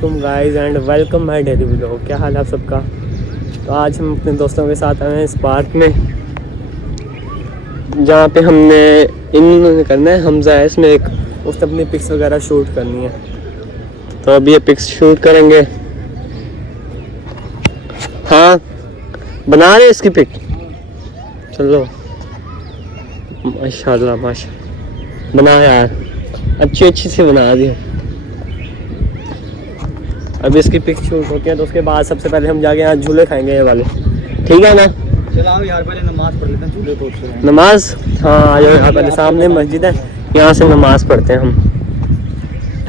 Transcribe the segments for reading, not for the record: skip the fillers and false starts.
तुम guys and welcome my daily vlog. क्या हाल है आप सबका। तो आज हम अपने दोस्तों के साथ आए हैं इस पार्क में, जहाँ पे हमने इन करना है। हमजा है इसमें एक, उसने अपनी पिक्स वगैरह शूट करनी है, तो अभी ये पिक्स शूट करेंगे। हाँ बना रहे इसकी पिक। चलो माशाल्लाह माशा बना यार, अच्छी सी बना दी। अब इसकी पिक शूट होती है तो उसके बाद सबसे पहले हम जाके यहाँ झूले खाएंगे ये वाले, ठीक है ना। चलो यार पहले नमाज पढ़ लेते हैं, झूले तो अच्छे हैं। नमाज, हाँ आ जाओ। यहाँ पहले सामने मस्जिद है, यहाँ से नमाज पढ़ते हैं हम।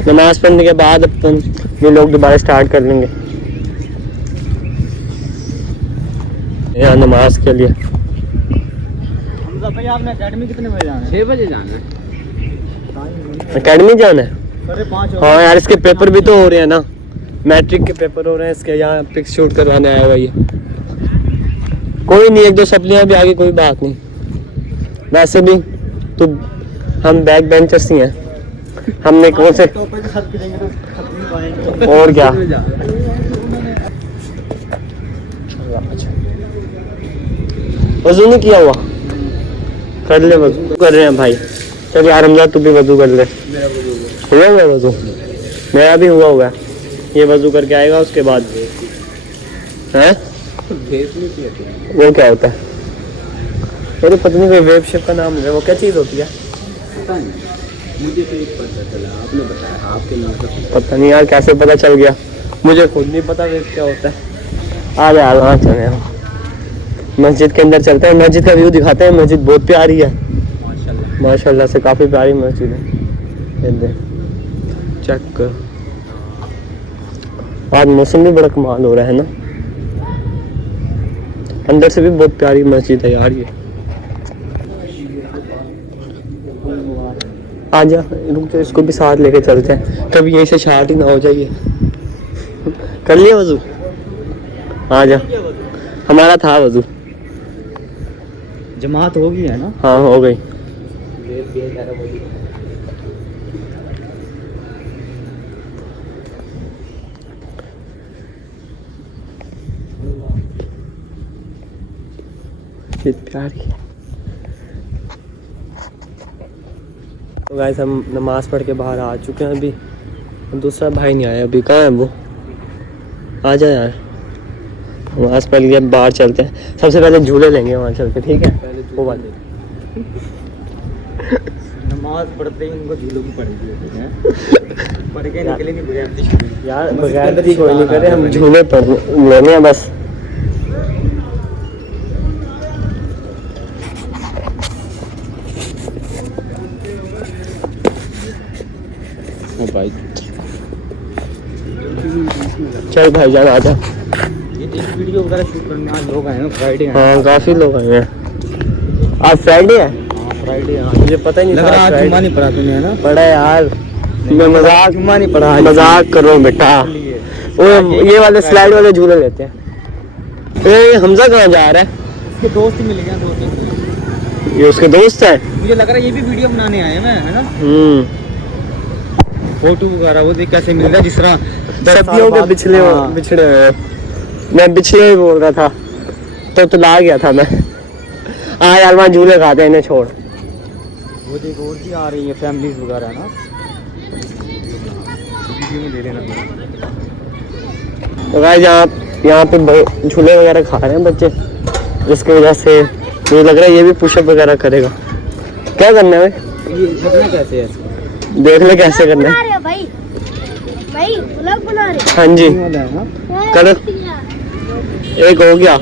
नमाज पढ़ने के बाद अपन ये लोग दोबारा स्टार्ट कर लेंगे यहाँ नमाज के लिए। हमजा भाई आपने एकेडमी कितने बजे जाना है? 6 बजे जाना है। एकेडमी जाना है? 5:30। हाँ यार इसके पेपर भी तो हो रहे हैं ना, मैट्रिक के पेपर हो रहे हैं इसके। यहाँ पिक्स शूट करवाने आया हुआ ये। कोई नहीं, 1-2 सप्लियाँ भी आगे, कोई बात नहीं। वैसे भी तो हम बैक बेंचर्स ही हैं, हमने कौन से और क्या। वजू नहीं किया हुआ, कर ले। वजू कर रहे हैं भाई। चल यार हमजा तू भी वजू कर ले। हुआ हुआ वजू, मेरा भी हुआ है। ये वजू करके आएगा उसके बाद है। वो क्या होता है? मेरी पत्नी को वेब शेप का नाम है, वो क्या चीज़ होती है? पता नहीं, मुझे तो एक पता चला, आपने बताया, आपके लिए पता नहीं यार कैसे पता चल गया, मुझे खुद नहीं पता वेब क्या होता है। आ जा वहाँ चले हम मस्जिद के अंदर चलते हैं, मस्जिद का व्यू दिखाते हैं। मस्जिद बहुत प्यारी है माशाल्लाह से, काफ़ी प्यारी मस्जिद है। चेक कर, आज मौसम भी बड़ा कमाल हो रहा है ना। अंदर से भी बहुत प्यारी मस्जिद है यार ये। आजा रुक जाओ, इसको भी साथ लेके चलते हैं, कभी यहीं से शार्ट ही ना हो जाइए। कर लिया वजू? आजा, हमारा था वजू। जमात होगी है ना? हाँ हो गई। प्यारी है। तो गाइस हम नमाज पढ़ के बाहर आ चुके हैं अभी। दूसरा भाई नहीं आया अभी, कहाँ है वो? आ जा यार, नमाज पढ़ लिया, बाहर चलते हैं। सबसे पहले झूले लेंगे वहाँ चल के, ठीक है? वो वाले नमाज पढ़ते ही उनको झूलों की पड़ेगी है। पढ़ के निकलेंगे बगैर यार, बगैर कोई नहीं करे, हम झूले पढ़ लेने हैं बस। भाई चल भाई जान आजा। ये वीडियो वगैरह शूट करने आज लोग आए हैं, फ्राइडे है। हाँ काफी लोग आए हैं। आज फ्राइडे है? हाँ फ्राइडे है। मुझे पता ही नहीं था। आज जुम्मा नहीं पढ़ा तुमने है ना? पढ़ा यार, मैं मजाक जुम्मा नहीं पढ़ा। मजाक कर रहा हूँ बेटा। वो ये वाले स्लाइड वाले झूले लेते हैं। ए हमजा कहाँ जा रहा है? उसके दोस्त मिल गए, 2-3। ये उसके दोस्त है? मुझे लग रहा है ये भी वीडियो बनाने आए हैं है ना? फोटो वगैरह वो देख कैसे मिल रहा है, जिस तरह सदियों के बिछड़े हुए। मैं बिछड़े ही बोल रहा था तो ला गया था मैं। यार वहाँ झूले खाते हैं, इन्हें छोड़। वो देखो और भी आ रही है फैमिलीज वगैरह ना, वीडियो में ले लेना। तो गाइस यहाँ पे झूले वगैरह खा रहे हैं बच्चे, जिसकी वजह से मुझे लग रहा है ये भी पुशअप वगैरह करेगा। क्या करना है भाई? ये करना कैसे है? देख ले कैसे करना है। भाई व्लॉग बना रहे? हाँ जी कर। एक हो गया,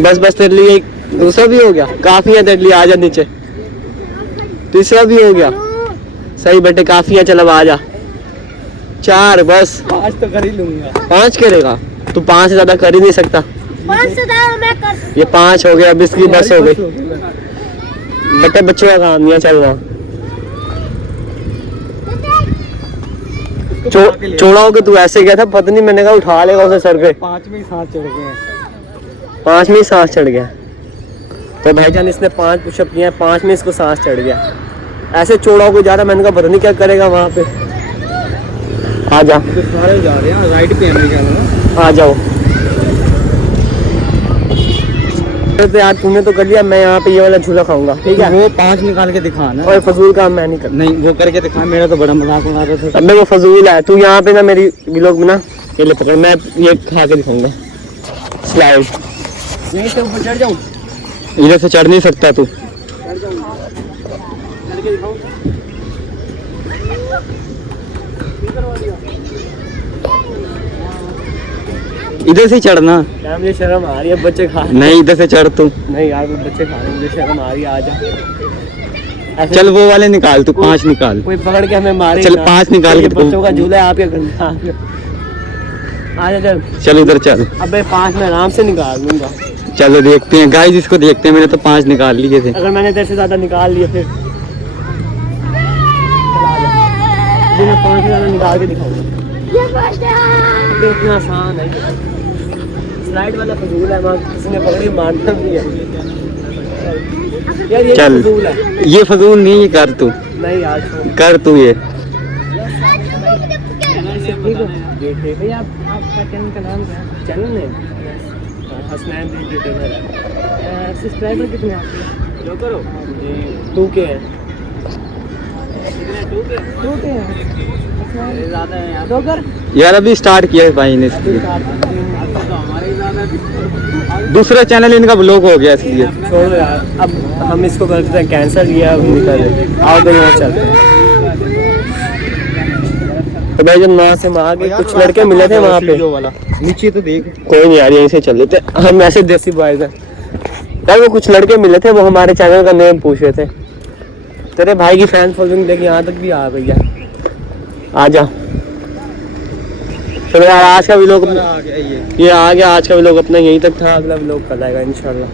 बस तेरे लिए एक। दूसरा भी हो गया, काफी है तेरे लिए। आजा नीचे। तीसरा भी हो गया, सही बेटे काफी है। चल अब आजा। 4 बस। 5 तो कर ही लूंगा। 5 करेगा तू? 5 से ज्यादा कर ही नहीं सकता। 5 से ज्यादा मैं कर। ये 5 हो गया, अब इसकी बस हो गई बेटे। बच्चों का काम नहीं है, चल रहा। छोड़ा हो के तू ऐसे गया था, पता नहीं, मैंने कहा उठा लेगा उसे सर पे। 5 में ही सांस चढ़ गए। 5 में ही सांस चढ़ गया। तो भाईजान इसने 5 पुशअप किए हैं, 5 में इसको सांस चढ़ गया। ऐसे छोड़ा हो के जा रहा, मैंने कहा पता नहीं क्या करेगा वहाँ पे। आ जा, तो सारे जा रहे हैं राइट पे है क्या? आ जाओ। तो यार तूने तो कर लिया, मैं यहाँ पे ये वाला झूला खाऊंगा, ठीक है? वो 5 निकाल के दिखाना। और फजूल काम मैं नहीं करना। नहीं वो करके दिखा, मेरा तो बड़ा मजाक उड़ा रहा था। अबे वो फजूल है, तू यहाँ पे ना मेरी व्लॉग में ना ये ले पकड़, मैं ये खा के दिखाऊंगा स्लाइड। यहीं से ऊपर चढ़ जाऊँ? इधर से चढ़ नहीं सकता तू। इधर से चढ़ना। यार मुझे शर्म आ रही है, बच्चे खा। नहीं इधर से चढ़ तू। नहीं यार बच्चे खा रहे हैं, मुझे शर्म आ रही है। आ जा, चल वो वाले निकाल, तू 5 निकाल। कोई पकड़ के हमें मारे चल ना। 5 निकाल के। बच्चों का झूला है, आप क्या करना? आ जा चल। चल उधर चल। अबे 5 में आराम से निकाल लूंगा। चलो देखते हैं गाइस, इसको देखते हैं। मैंने तो 5 निकाल लिए थे। अगर मैंने तेरे से ज्यादा निकाल लिए फिर चला जा। मैं 5 से ज्यादा निकाल के दिखाऊंगा। ये फर्स्ट है। इतना आसान है, स्लाइड वाला फजूल है, वहाँ किसी ने पकड़ी मारना भी है यार। ये चल। फजूल है। ये फजूल नहीं, कर तू, नहीं यार छोड़। कर तू ये। भैया आपका चैनल का नाम क्या है? चैनल नेम हसनैन एंटरटेनर है। सब्सक्राइबर कितने आपके? जो करो तू के हैं? तू के हैं? ज़्यादा है यार। तो कर यार अभी स्टार्ट किया है भाई ने, इसलिए दूसरा चैनल इनका ब्लॉक हो गया इसलिए। छोड़ो यार, अब हम इसको करते हैं कैंसिल। किया अब निकल आओ तो यहाँ चलते हैं। तो भाई जब वहाँ से वहाँ के कुछ लड़के मिले थे वहाँ पे वाला नीचे तो देख। कोई नहीं यार, यहीं से चल लेते, हम ऐसे देसी बॉयज हैं यार। वो कुछ लड़के मिले थे, वो हमारे चैनल का नेम पूछ रहे थे। तेरे भाई की फैन फॉलोइंग देखिए यहाँ तक भी आ गई है। आ जा। चलो यार आज का व्लॉग आ गया ये। आ गया। आज का व्लॉग अपना यहीं तक था, अगला व्लॉग कल आएगा इंशाल्लाह।